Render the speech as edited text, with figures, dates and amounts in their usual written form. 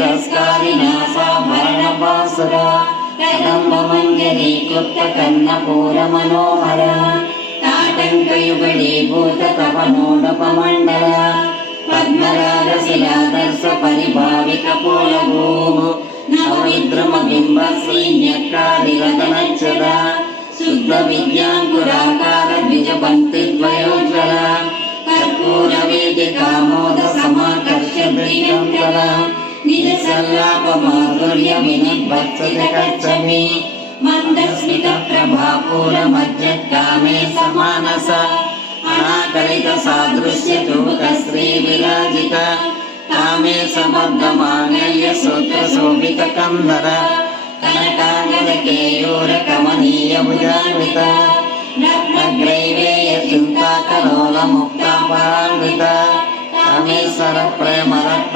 तिरस्कारिणासाभरणपासुर कदम्बमञ्जरी क्लुप्तकर्णपूरमनोहर ताटङ्कयुगलीभूततपनोडपमण्डल पद्मरागशिलादर्श परिभाविकपोलभूः नवविद्रुमबिम्बश्रीन्यक्कारिरतनच्छद शुद्धविद्याङ्कुराकार द्विजपङ्क्तिद्वयोज्ज्वल कर्पूरवेदिकामोदसमाकर्ष्यदिगन्तर निजसल्लापमाधुर्यविनिर्भत्सति कच्छमि मन्दस्मितप्रभापूरमज्जत्कामे समानस अनाकलितसादृश्यचूकश्रीविराजित कामे समर्दमाङ्गल्य सूत्रशोभितकन्धर कनकाङ्गदकेयूरकमनीयभुजान्वित रत्नग्रैवेयचिन्ताकलोलमुक्तापरान्वित कामेश्वर प्रेमरत्न